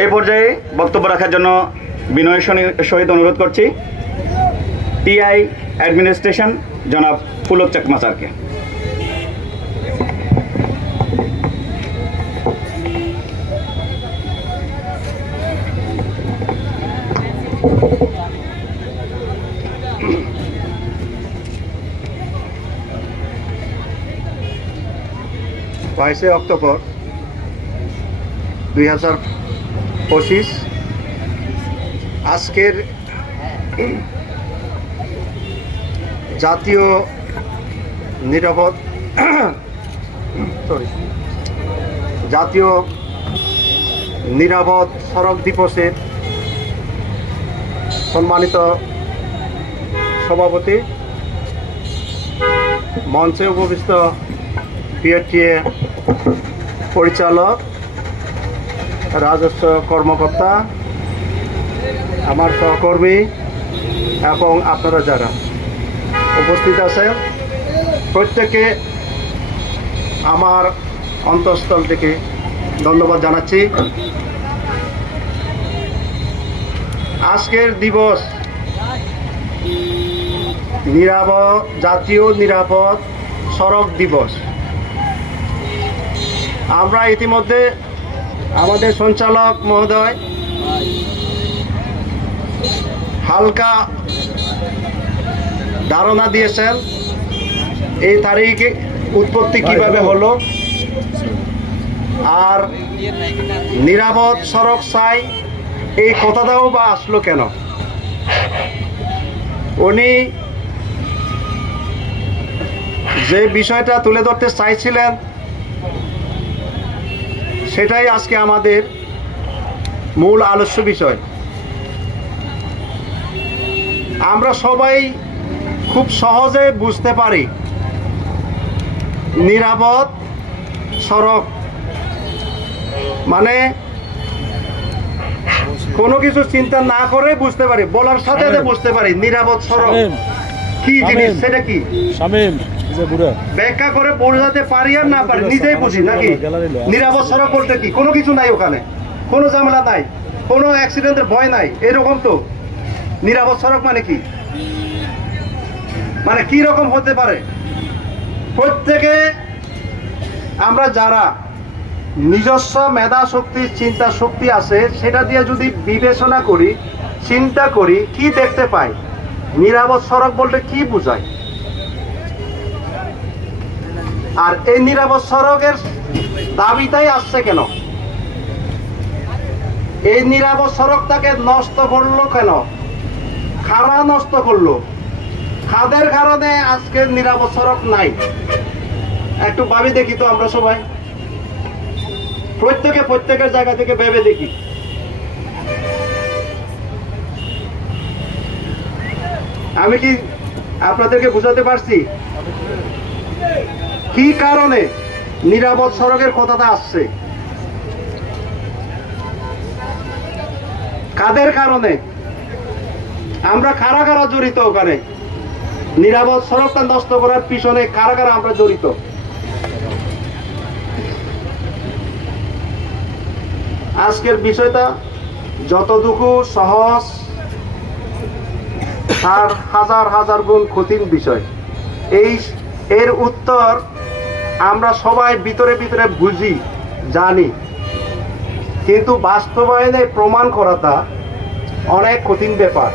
এই পর্যায়ে বক্তব্য রাখার জন্য বিনয়ের সহিত অনুরোধ করছি টিআই অ্যাডমিনিস্ট্রেশন জনাব পুলক চাকমা স্যারকে। বাইশে অক্টোবর 2025 আজকের জাতীয় নিরাপদ সড়ক দিবসের সম্মানিত সভাপতি, মঞ্চে উপবিষ্ট পিআরটিএ পরিচালক, রাজস্ব কর্মকর্তা, আমার সহকর্মী এবং আপনারা যারা উপস্থিত আছেন প্রত্যেককে আমার অন্তঃস্থল থেকে ধন্যবাদ জানাচ্ছি। আজকের দিবস জাতীয় নিরাপদ সড়ক দিবস। আমরা ইতিমধ্যে আমাদের সঞ্চালক মহোদয় হালকা ধারণা দিয়েছেন এই তারিখে উৎপত্তি কিভাবে হলো, আর নিরাপদ সড়ক চাই এই কথাটাও বা আসলো কেন। উনি যে বিষয়টা তুলে ধরতে চাইছিলেন সেটাই আজকে আমাদের মূল আলোচ্য বিষয়। আমরা সবাই খুব সহজে বুঝতে পারি নিরাপদ সড়ক মানে কোনো কিছু চিন্তা না করে বুঝতে পারি, বলার সাথে সাথে বুঝতে পারি নিরাপদ সড়ক কি জিনিস, সেটা কি ব্যাখ্যা করে বোঝাতে পারি আর না পারি নিজেই বুঝি নাকি। নিরাপদ সড়ক বলতে কি, কোনো কিছু নাই, ওখানে কোনো ঝামেলা নাই, কোনো অ্যাক্সিডেন্টের ভয় নাই, এরকম তো নিরাপদ সড়ক মানে কি, মানে কি রকম হতে পারে। প্রত্যেকে আমরা যারা নিজস্ব মেধা শক্তি চিন্তা শক্তি আছে সেটা দিয়ে যদি বিবেচনা করি, চিন্তা করি, কি দেখতে পাই, নিরাপদ সড়ক বলতে কি বোঝায়। আর এই নিরাপদ সড়কের দাবিটাই আসছে কেন, এই নিরাপদ সড়কটাকে নষ্ট করলো কেন, কারা নষ্ট করলো, কাদের কারণে আজকে নিরাপদ সড়ক নাই, একটু ভাবি দেখি তো। আমরা সবাই প্রত্যেকের জায়গা থেকে ভেবে দেখি। আমি কি আপনাদেরকে বুঝাতে পারছি কি কারণে নিরাপদ সড়কের কথাটা আসছে, কাদের কারণে, আমরা কারা কারা জড়িত, ওখানে নিরাপদ সড়কটা নষ্ট করার পিছনে কারা কারা আমরা জড়িত। আজকের বিষয়টা যতটুকু সহজ তার হাজার হাজার গুণ কঠিন বিষয়। এর উত্তর আমরা সবাই ভিতরে ভিতরে বুঝি, জানি, কিন্তু বাস্তবায়নে প্রমাণ করাটা অনেক কঠিন ব্যাপার।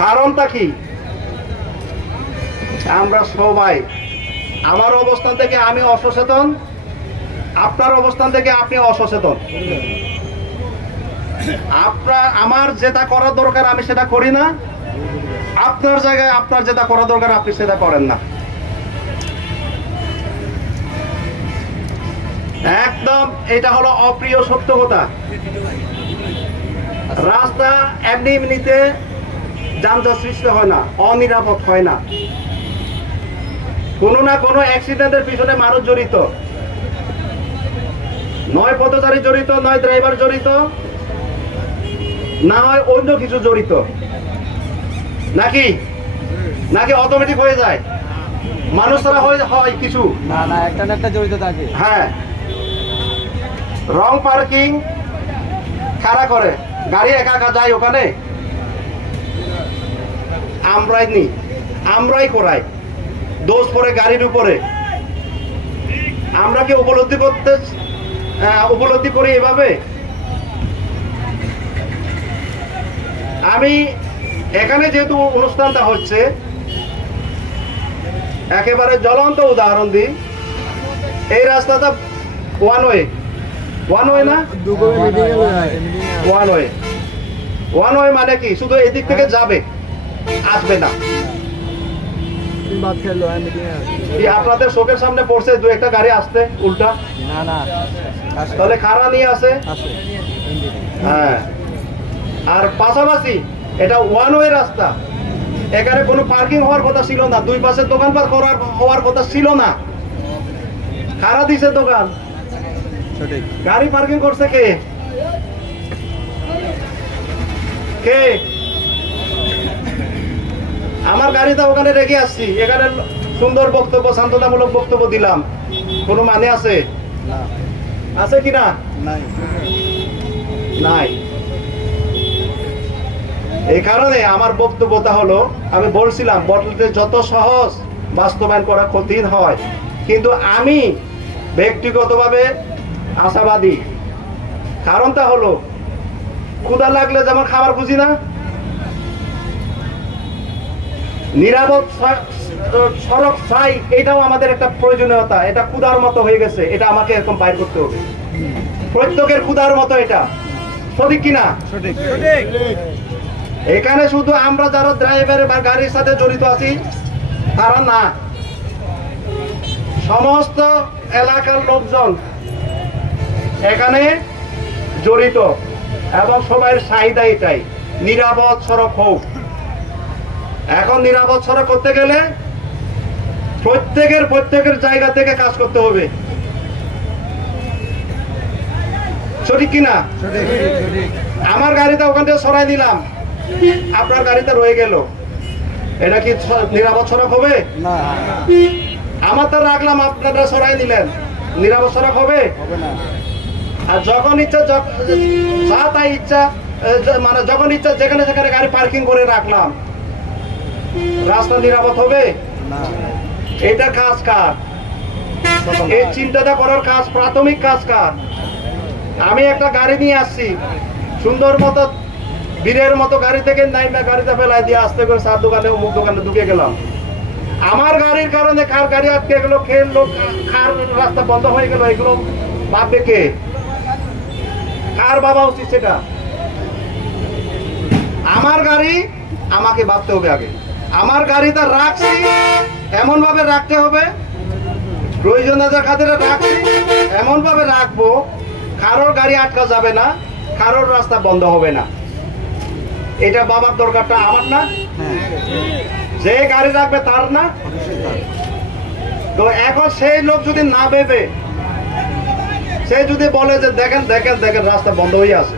কারণটা কি, আমরা সবাই, আমার অবস্থান থেকে আমি অসচেতন, আপনার অবস্থান থেকে আপনি অসচেতন। আমার যেটা করার দরকার আমি সেটা করি না, আপনার জায়গায় আপনার যেটা করা দরকার আপনি সেটা করেন না। একদম এটা হলো অপ্রিয় সত্য কথা। রাস্তা এমনিতে যানজট সৃষ্টি হয় না, অনিরাপদ হয় না, কোনো না কোনো অ্যাক্সিডেন্টের পিছনে মানুষ জড়িত, নয় পথচারী জড়িত, নয় ড্রাইভার জড়িত, না হয় অন্য কিছু জড়িত, নাকি নাকি অটোমেটিক হয়ে যায়, মানুষ তারা হয় কিছু না না একটা না একটা জড়িত থাকে। হ্যাঁ, রং পার্কিং খাড়া করে, গাড়ি একা একা যায় ওখানে, আমরাই করাই, দোষ পড়ে গাড়ির উপরে। আমরা কি উপলব্ধি করি এভাবে? আমি এখানে যেহেতু অনুষ্ঠানটা হচ্ছে, একেবারে জ্বলন্ত উদাহরণ দিই। এই রাস্তাটা ওয়ান ওয়ে না, ওয়ান ওয়ে মানে কি? শুধু এদিক থেকে যাবে, আসবে না। আপনাদের চোখের সামনে পড়ছে দু একটা গাড়ি আসতে উল্টা? তাহলে কারা নিয়ে আসে? হ্যাঁ। আর পাশাপাশি এটা ওয়ান ওয়ে রাস্তা, এখানে কোনো পার্কিং হওয়ার কথা ছিল না, দুই পাশে দোকানপাট হওয়ার কথা ছিল না। কারা দিছে দোকান? গাড়ি পার্কিং করছে কে? আমার গাড়িটা ওখানে রেখে আসছি, এখানে সুন্দর বক্তব্য, শান্ততামূলক বক্তব্য দিলাম, কোনো মানে আছে? আছে কিনা? নাই। এই কারণে আমার বক্তব্যটা হলো, আমি বলছিলাম বটলতে যত সহজ বাস্তবায়ন করা কঠিন হয়, কিন্তু আমি ব্যক্তিগতভাবে আশাবাদী। কারণটা হলো, ক্ষুধা লাগলে যেমন খাবার খুঁজি না, নিরাপদ সড়ক চাই, এটাও আমাদের একটা প্রয়োজনীয়তা। এটা ক্ষুধার মতো হয়ে গেছে, এটা আমাকে এরকম বাইর করতে হবে, প্রত্যেকের ক্ষুধার মতো। এটা সঠিক কিনা? এখানে শুধু আমরা যারা ড্রাইভার বা গাড়ির সাথে জড়িত আছি তারা না, সমস্ত এলাকার লোকজন এখানে জড়িত, এবং সবাই চাহিদা এটাই, নিরাপদ সড়ক হোক। এখন নিরাপদ সড়ক করতে গেলে প্রত্যেকের জায়গা থেকে কাজ করতে হবে, সঠিক কিনা? আমার গাড়িটা ওখান থেকে সরাই দিলাম, আপনার গাড়িতে রয়ে গেল, এটা কি নিরাপদ সড়ক হবে? আমার তো রাখলাম, আপনারা সরাই নিলেন, নিরাপদ সড়ক হবে? আর যখন ইচ্ছা মানে যখন ইচ্ছা যেখানে সেখানে গাড়ি পার্কিং করে রাখলাম, রাস্তা নিরাপদ হবে? এটা কাজ কার? এই চিন্তাটা করার কাজ, প্রাথমিক কাজ কার? আমি একটা গাড়ি নিয়ে আসছি, সুন্দর মতো বীরের মতো গাড়ি থেকে নাইমা গাড়িতে ফেলাই দিয়ে আস্তে করে চার দোকানে মুখ দোকানে ঢুকে গেলাম। আমার গাড়ির কারণে কার গাড়ি আটকে গেল, কার রাস্তা বন্ধ হয়ে গেল, এগুলো ভাববে কে? কার ভাবা উচিত সেটা? আমার গাড়ি, আমাকে ভাবতে হবে আগে। আমার গাড়িটা রাখছি, এমন ভাবে রাখতে হবে, প্রয়োজনীয়তার খাতিরে রাখছি, এমন ভাবে রাখবো কারোর গাড়ি আটকা যাবে না, কারোর রাস্তা বন্ধ হবে না। এটা বাবার দরকারটা আমার না? যে গাড়ি রাখবে তার না? তো এখন সেই লোক যদি না ভেবে, সে যদি বলে যে দেখেন দেখেন দেখেন রাস্তা বন্ধ হয়ে আছে,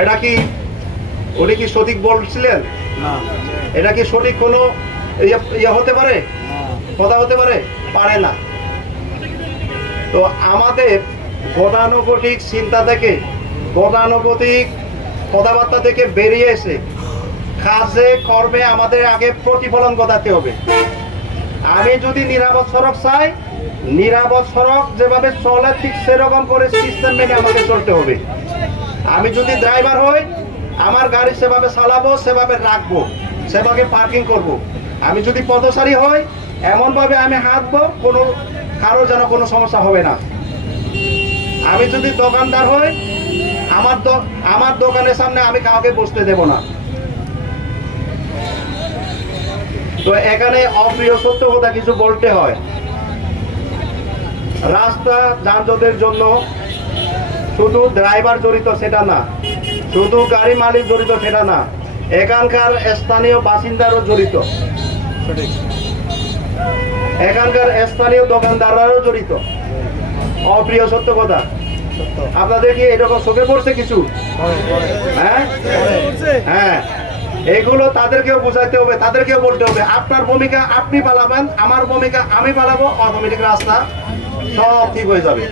এটা কি উনি কি সঠিক বলছিলেন? এটা কি সঠিক কোনো ইয়ে হতে পারে, কথা হতে পারে? পারে না। তো আমাদের গতানুগতিক চিন্তা থেকে, গতানুগতিক কথাবার্তা থেকে বেরিয়ে এসে কাজে কর্মে আমাদের আগে প্রতিফলন ঘটাতে হবে। আমি যদি নিরাপদ সড়ক চাই, নিরাপদ সড়ক যেভাবে চলে ঠিক সেরকম করে সিস্টেম মেনে আমাকে চলতে হবে। আমি যদি ড্রাইভার হই, আমার গাড়ি সেভাবে চালাবো, সেভাবে রাখবো, সেভাবে পার্কিং করব। আমি যদি পথচারী হই, এমনভাবে আমি হাঁটবো কোনো কারো যেন কোনো সমস্যা হবে না। আমি যদি দোকানদার হই, আমার দোকানের সামনে আমি কাউকে বসতে দেব না। তো এখানে অপ্রিয় সত্য কথা কিছু বলতে হয়। রাস্তা যানজটের জন্য শুধু ড্রাইভার জড়িত সেটা না, শুধু গাড়ি মালিক জড়িত সেটা না, এখানকার স্থানীয় বাসিন্দারও জড়িত, এখানকার স্থানীয় দোকানদাররাও জড়িত। অপ্রিয় সত্য কথা। আপনাদের কি এরকম চোখে পড়ছে কিছু? হ্যাঁ হ্যাঁ, এগুলো তাদেরকেও বুঝাইতে হবে, তাদেরকেও বলতে হবে আপনার ভূমিকা আপনি পালাবেন, আমার ভূমিকা আমি পালাবো, অটোমেটিক রাস্তা সব ঠিক হয়ে যাবে।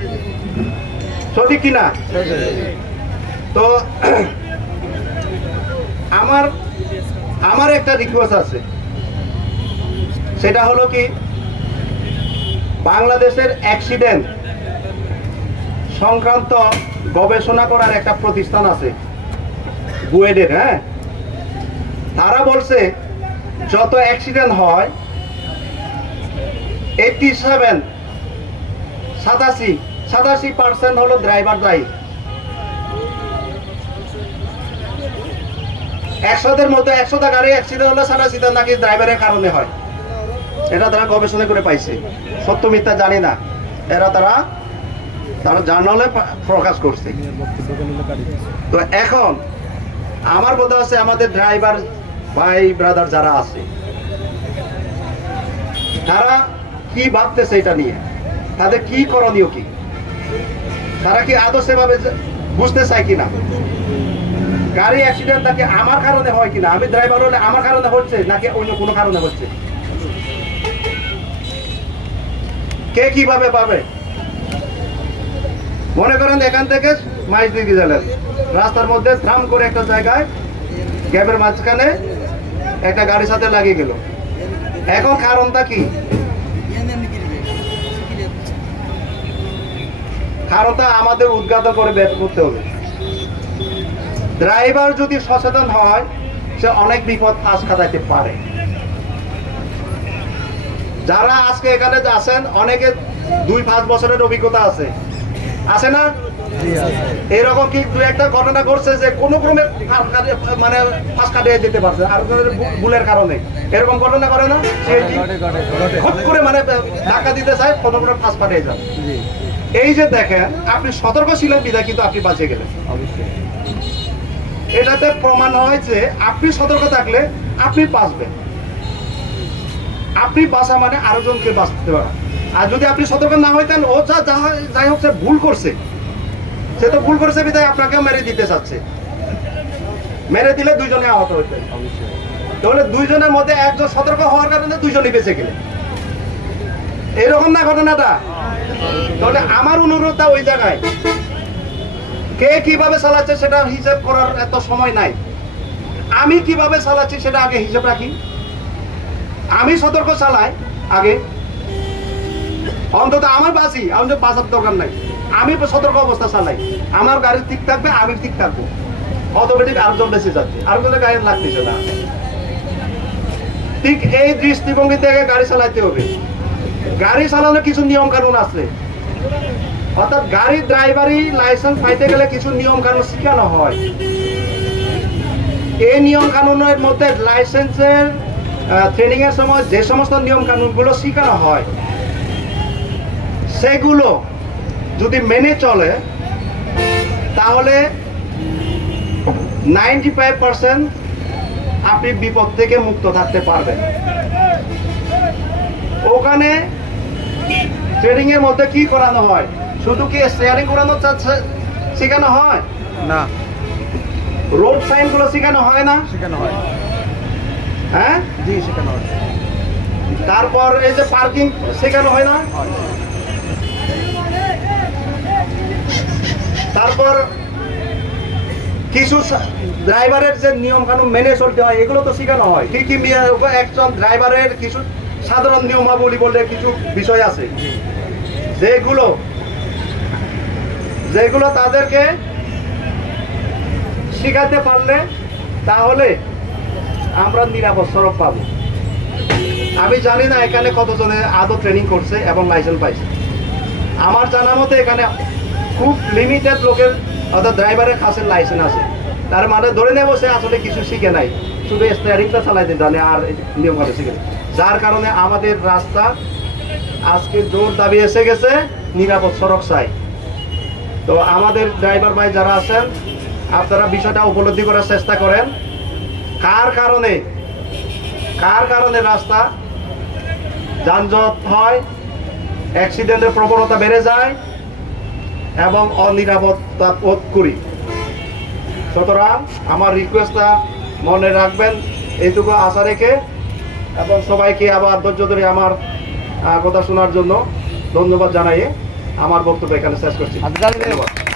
সঠিক কিনা? তো আমার একটা রিকোয়েস্ট আছে, সেটা হলো কি, বাংলাদেশের অ্যাক্সিডেন্ট সংক্রান্ত গবেষণা করার একটা প্রতিষ্ঠান আছে বুয়েটের, হ্যাঁ, তারা বলছে যত অ্যাক্সিডেন্ট হয় 87% হলো ড্রাইভার দায়ী। 100দের মধ্যে 100টা গাড়ি অ্যাক্সিডেন্ট হলে 87টা নাকি ড্রাইভারের কারণে হয়। এটা তারা গবেষণা করে পাইছে, সত্য মিথ্যা জানি না, তারা জার্নালে প্রকাশ করছে। তো এখন আমার কথা আছে, আমাদের ড্রাইভার ভাই ব্রাদার যারা আছে, তারা কি ভাবতেছে এটা নিয়ে, তাদের কি করণীয় কি, তারা কি আদৌ সেভাবে বুঝতে চায় কিনা? গাড়ি অ্যাক্সিডেন্ট নাকি আমার কারণে হয় কিনা, আমি ড্রাইভার হলে আমার কারণে হচ্ছে নাকি অন্য কোনো কারণে হচ্ছে, কে কিভাবে পাবে? মনে করেন এখান থেকে মাইজদিঘি গেলেন, রাস্তার মধ্যে থ্রাম করে একটা জায়গায় গ্যাপের মাঝখানে একটা গাড়ির সাথে লাগিয়ে গেল। এখন কারণটা কি? কারণটা আমাদের উদ্ঘাটন করে বের করতে হবে। ড্রাইভার যদি সচেতন হয়, সে অনেক বিপদ আজ কাটাইতে পারে। যারা আজকে এখানে আছেন, অনেকে 2-5 বছরের অভিজ্ঞতা আছে না? এরকম কি দু একটা ঘটনা ঘটছে যে কোনো ক্রমে মানে ফাঁস কাটিয়ে যেতে পারছে আর ভুলের কারণে? এরকম ঘটনা করে না? হট করে মানে ধাক্কা দিতে চায়, কোনো কোনো ফাঁস কাটিয়ে যান। এই যে দেখেন, আপনি সতর্ক ছিলেন বিধায় কিন্তু আপনি বাঁচে গেলেন। এটাতে প্রমাণ হয় যে আপনি সতর্ক থাকলে আপনি বাঁচবেন। আপনি বাঁচা মানে আরো জনকে বাঁচতে পারেন। আর যদি আপনি সতর্ক না হইতেন, ও যাই হোক সে ভুল করছে, সে তো ভুল করেছে বিধায় আপনাকে মেরে দিতে চাচ্ছে, মেরে দিলে দুইজনে আহত হইতেন। তাহলে দুইজনের মধ্যে একজন সতর্ক হওয়ার কারণে দুইজনই বেঁচে গেলেন। এরকম না ঘটনাটা? তাহলে আমার অনুরোধটা ওই জায়গায়, কে কিভাবে চালাচ্ছে সেটা হিসাব করার এত সময় নাই। আমি কিভাবে চালাচ্ছি সেটা আগে হিসাব রাখি। আমি সতর্ক চালাই আগে, অন্তত আমার বাঁচি, আমাদের বাঁচার দরকার নাই। আমি সতর্ক অবস্থা চালাই, আমার গাড়ি ঠিক থাকবে, আমি ঠিক থাকবো, অটোমেটিক আরেকজন বেঁচে যাচ্ছে, আরেকজনের গাড়ি লাগতেছে না। ঠিক এই দৃষ্টিভঙ্গি থেকে গাড়ি চালাইতে হবে। গাড়ি চালানোর কিছু নিয়ম কানুন আছে, অর্থাৎ গাড়ি ড্রাইভারি লাইসেন্স পাইতে গেলে কিছু নিয়ম কানুন শিখানো হয়। এই নিয়ম কানুনের মধ্যে লাইসেন্সের ট্রেনিং এর সময় যে সমস্ত নিয়ম কানুনগুলো শিখানো হয়, সেগুলো যদি মেনে চলে তাহলে 95% আপনি বিপদ থেকে মুক্ত থাকতে পারবেন। ওখানে ট্রেনিং এর মধ্যে কি করানো হয়? শুধু কি স্টিয়ারিং করানো শেখানো হয় না? রোড সাইন গুলো শেখানো হয় না? শেখানো হয়। হ্যাঁ, জি শেখানো হয়। তারপর এই যে পার্কিং শেখানো হয় না? তারপর কিছু ড্রাইভারের যে নিয়ম কানুন মেনে চলতে হয়, এগুলো তো শেখানো হয়। কি কি একজন ড্রাইভারের কিছু সাধারণ নিয়মাবলী বলে কিছু বিষয় আছে, যেগুলো তাদেরকে শিখাতে পারলে তাহলে আমরা নিরাপদ সড়ক পাবো। আমি জানি না এখানে কতজনের আদৌ ট্রেনিং করছে এবং লাইসেন্স পাইছে। আমার জানা মতে এখানে খুব লিমিটেড লোকের, অর্থাৎ ড্রাইভারের কাছে লাইসেন্স আছে। তার মানে ধরে নেব সে আসলে কিছু শিখে নাই, শুধু স্টিয়ারিংটা চালাইতে জানে আর নিয়ম করে শিখে। যার কারণে আমাদের রাস্তা আজকে জোর দাবি এসে গেছে নিরাপদ সড়ক চাই। তো আমাদের ড্রাইভার ভাই যারা আছেন, আপনারা বিষয়টা উপলব্ধি করার চেষ্টা করেন। কার কারণে রাস্তা যানজট হয়, অ্যাক্সিডেন্টের প্রবণতা বেড়ে যায় এবং অনিরাপত্তা বোধ করি। সুতরাং আমার রিকোয়েস্টটা মনে রাখবেন, এইটুকু আশা রেখে, এবং সবাইকে আবার ধৈর্য ধরে আমার কথা শোনার জন্য ধন্যবাদ জানাই। আমার বক্তব্য এখানে শেষ করছি। ধন্যবাদ।